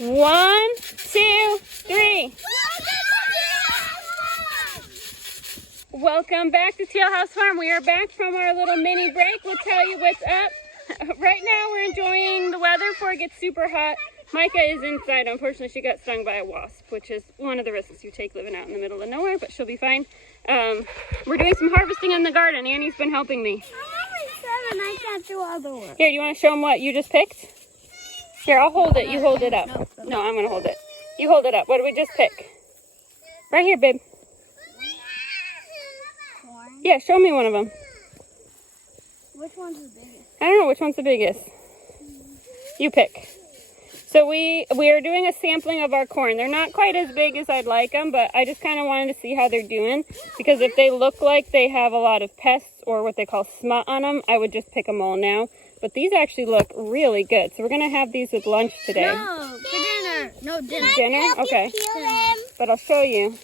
1, 2, 3. Welcome back to Teal House Farm. We are back from our little mini break. We'll tell you what's up. Right now we're enjoying the weather before it gets super hot. Micah is inside. Unfortunately, she got stung by a wasp, which is one of the risks you take living out in the middle of nowhere, but she'll be fine. We're doing some harvesting in the garden. Annie's been helping me. I'm only 7. I can't do all the work. Here, you want to show them what you just picked? Here, I'll hold it. You hold it up. No, I'm going to hold it. You hold it up. What did we just pick? Right here, babe. Corn. Yeah, show me one of them. Which one's the biggest? I don't know which one's the biggest. You pick. So we are doing a sampling of our corn. They're not quite as big as I'd like them, but I just kind of wanted to see how they're doing, because if they look like they have a lot of pests or what they call smut on them, I would just pick them all now. But these actually look really good. So we're going to have these with lunch today. No, for dinner. No, dinner. Dinner? Okay. But I'll show you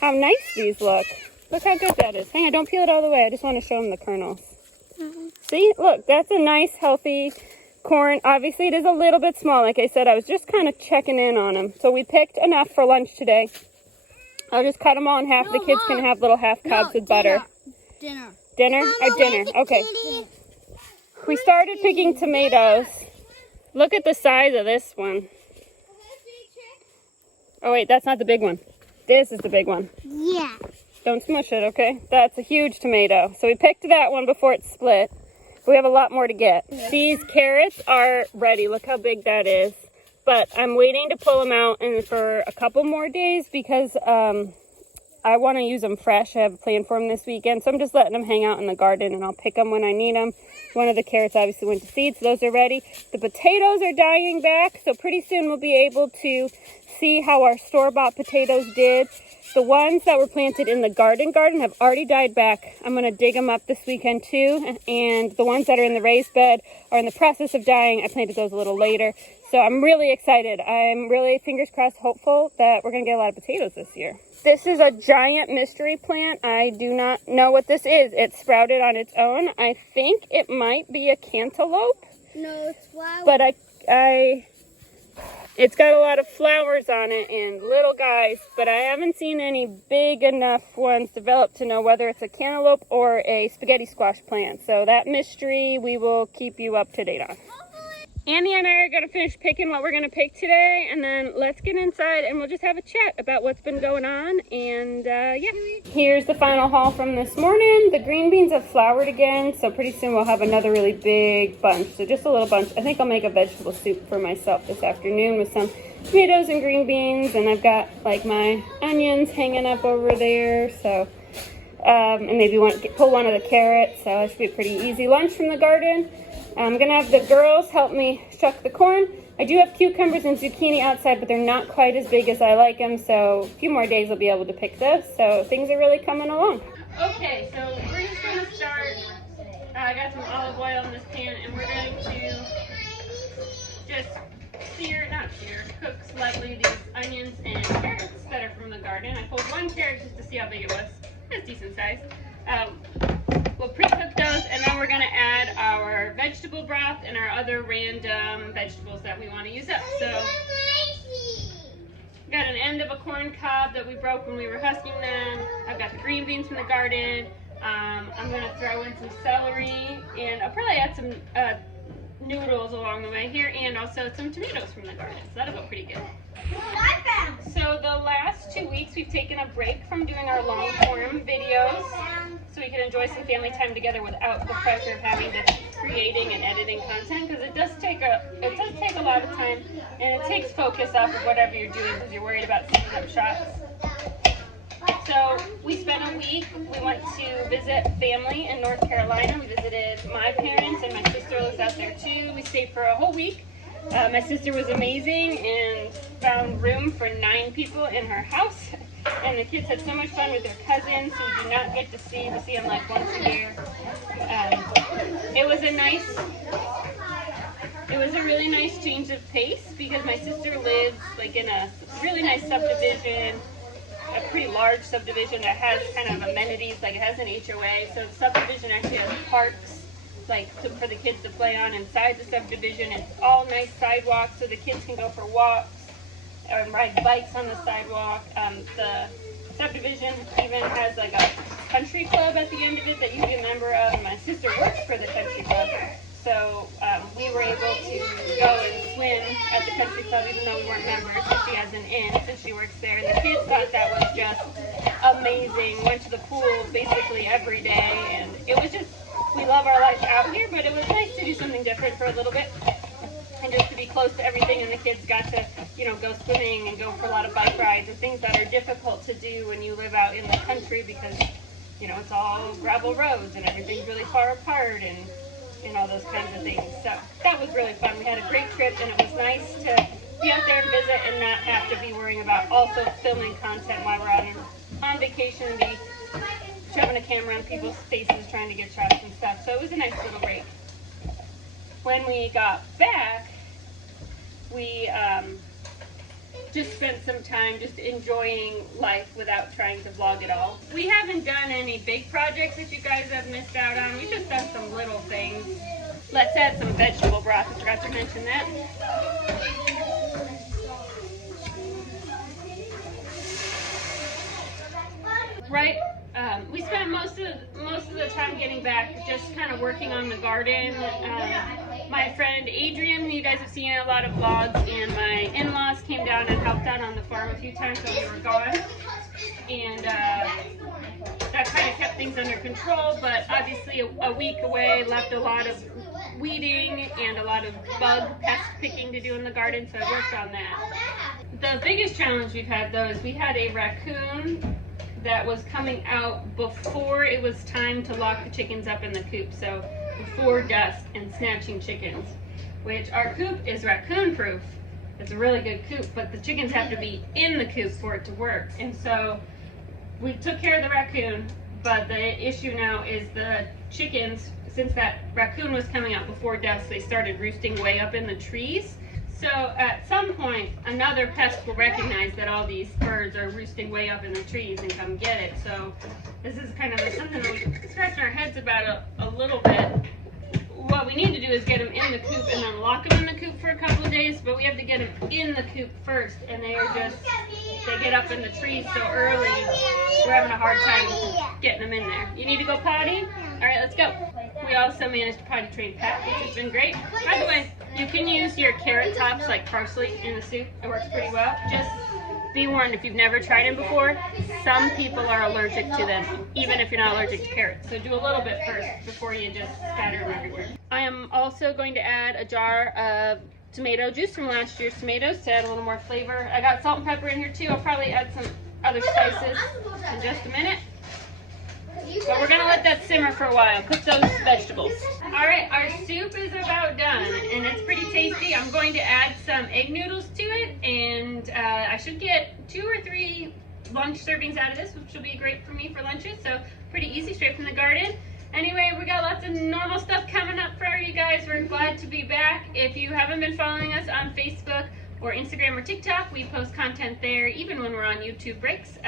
how nice these look. Look how good that is. Hang on, don't peel it all the way. I just want to show them the kernels. See? Look, that's a nice, healthy corn. Obviously, it is a little bit small. Like I said, I was just kind of checking in on them. So we picked enough for lunch today. I'll just cut them all in half. The kids can have little half cobs with butter. Dinner. Dinner? Or dinner. Okay. We started picking tomatoes. Look at the size of this one. Oh, wait, that's not the big one. This is the big one. Yeah. Don't smush it, okay? That's a huge tomato. So we picked that one before it split. We have a lot more to get. These carrots are ready. Look how big that is. But I'm waiting to pull them out and for a couple more days because I want to use them fresh. I have a plan for them this weekend. So I'm just letting them hang out in the garden and I'll pick them when I need them. One of the carrots obviously went to seed, so those are ready. The potatoes are dying back, so pretty soon we'll be able to see how our store-bought potatoes did. The ones that were planted in the garden have already died back. I'm going to dig them up this weekend too. And the ones that are in the raised bed are in the process of dying. I planted those a little later. So I'm really excited. I'm really, fingers crossed, hopeful that we're going to get a lot of potatoes this year. This is a giant mystery plant. I do not know what this is. It sprouted on its own. I think it might be a cantaloupe. No, it's flowers. But it's got a lot of flowers on it and little guys, but I haven't seen any big enough ones develop to know whether it's a cantaloupe or a spaghetti squash plant. So that mystery we will keep you up to date on. Annie and I are going to finish picking what we're going to pick today, and then let's get inside and we'll just have a chat about what's been going on. And yeah, here's the final haul from this morning. The green beans have flowered again, so pretty soon we'll have another really big bunch. So just a little bunch. I think I'll make a vegetable soup for myself this afternoon with some tomatoes and green beans, and I've got like my onions hanging up over there. So and maybe pull one of the carrots. So it should be a pretty easy lunch from the garden. I'm going to have the girls help me shuck the corn. I do have cucumbers and zucchini outside, but they're not quite as big as I like them, so a few more days I'll be able to pick this. So things are really coming along. Okay, so we're just going to start. I got some olive oil in this pan, and we're going to just cook slightly these onions and carrots that are from the garden. I pulled one carrot just to see how big it was. It's decent size. We'll pre-cook those, and then we're going to add our vegetable broth and our other random vegetables that we want to use up. So, got an end of a corn cob that we broke when we were husking them. I've got the green beans from the garden. I'm going to throw in some celery, and I'll probably add some noodles along the way here, and also some tomatoes from the garden. So that'll go pretty good. So the last 2 weeks we've taken a break from doing our long form videos so we can enjoy some family time together without the pressure of having to creating and editing content, because it does take a lot of time, and it takes focus off of whatever you're doing because you're worried about setting up shots. So we spent a week. We went to visit family in North Carolina. We visited my parents, and my sister lives out there too. We stayed for a whole week. My sister was amazing and found room for 9 people in her house, and the kids had so much fun with their cousins who do not get to see. We see them like once a year. It was a really nice change of pace because my sister lives like in a really nice subdivision, a pretty large subdivision that has kind of amenities, like it has an HOA. So the subdivision actually has parks for the kids to play on inside the subdivision. It's all nice sidewalks so the kids can go for walks or ride bikes on the sidewalk. The subdivision even has like a country club at the end of it that you can be a member of. My sister works for the country club, so we were able to go and swim at the country club even though we weren't members. So she has an in since she works there, and the kids thought that was just amazing. Went to the pool basically every day, and it was just, we love our life out here, but it was nice to do something different for a little bit and just to be close to everything. And the kids got to, go swimming and go for a lot of bike rides and things that are difficult to do when you live out in the country because, it's all gravel roads and everything's really far apart and all those kinds of things. So that was really fun. We had a great trip, and it was nice to be out there and visit and not have to be worrying about also filming content while we're on vacation and be shoving a camera on people's faces trying to get shots and stuff. So it was a nice little break. When we got back, we just spent some time just enjoying life without trying to vlog at all. We haven't done any big projects that you guys have missed out on. We've just done some little things. Let's add some vegetable broth. I forgot to mention that. Right. We spent most of the time getting back just kind of working on the garden. My friend Adrian, who you guys have seen in a lot of vlogs, and my in-laws came down and helped out on the farm a few times while we were gone. And that kind of kept things under control, but obviously a week away left a lot of weeding and a lot of bug pest picking to do in the garden, so I worked on that. The biggest challenge we've had though is we had a raccoon that was coming out before it was time to lock the chickens up in the coop, so before dusk, and snatching chickens, which our coop is raccoon proof. It's a really good coop, but the chickens have to be in the coop for it to work. And so we took care of the raccoon, but the issue now is the chickens, since that raccoon was coming out before dusk, they started roosting way up in the trees. So at some point, another pest will recognize that all these birds are roosting way up in the trees and come get it. So this is kind of something that we're scratching our heads about a little bit. What we need to do is get them in the coop and then lock them in the coop for a couple of days, but we have to get them in the coop first, and they get up in the trees so early, we're having a hard time getting them in there. You need to go potty? All right, let's go. We also managed to potty train Pat, which has been great. By the way, you can use your carrot tops like parsley in the soup. It works pretty well. Just be warned, if you've never tried them before, some people are allergic to them, even if you're not allergic to carrots. So do a little bit first before you just scatter them everywhere. I am also going to add a jar of tomato juice from last year's tomatoes to add a little more flavor. I got salt and pepper in here too. I'll probably add some other spices in just a minute. But we're gonna let that simmer for a while. Cook those vegetables. All right, our soup is about done, and it's pretty tasty. I'm going to add some egg noodles to it, and I should get 2 or 3 lunch servings out of this, which will be great for me for lunches. So pretty easy, straight from the garden. Anyway, we got lots of normal stuff coming up for you guys. We're glad to be back. If you haven't been following us on Facebook or Instagram or TikTok, we post content there, even when we're on YouTube breaks.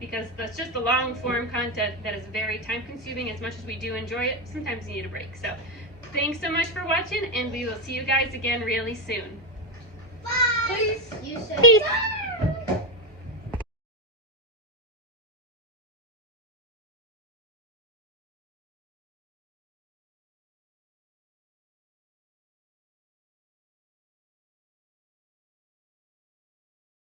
Because that's just the long form content that is very time consuming. As much as we do enjoy it, sometimes you need a break. So thanks so much for watching, and we will see you guys again really soon. Bye. Please. You said Peace. bye.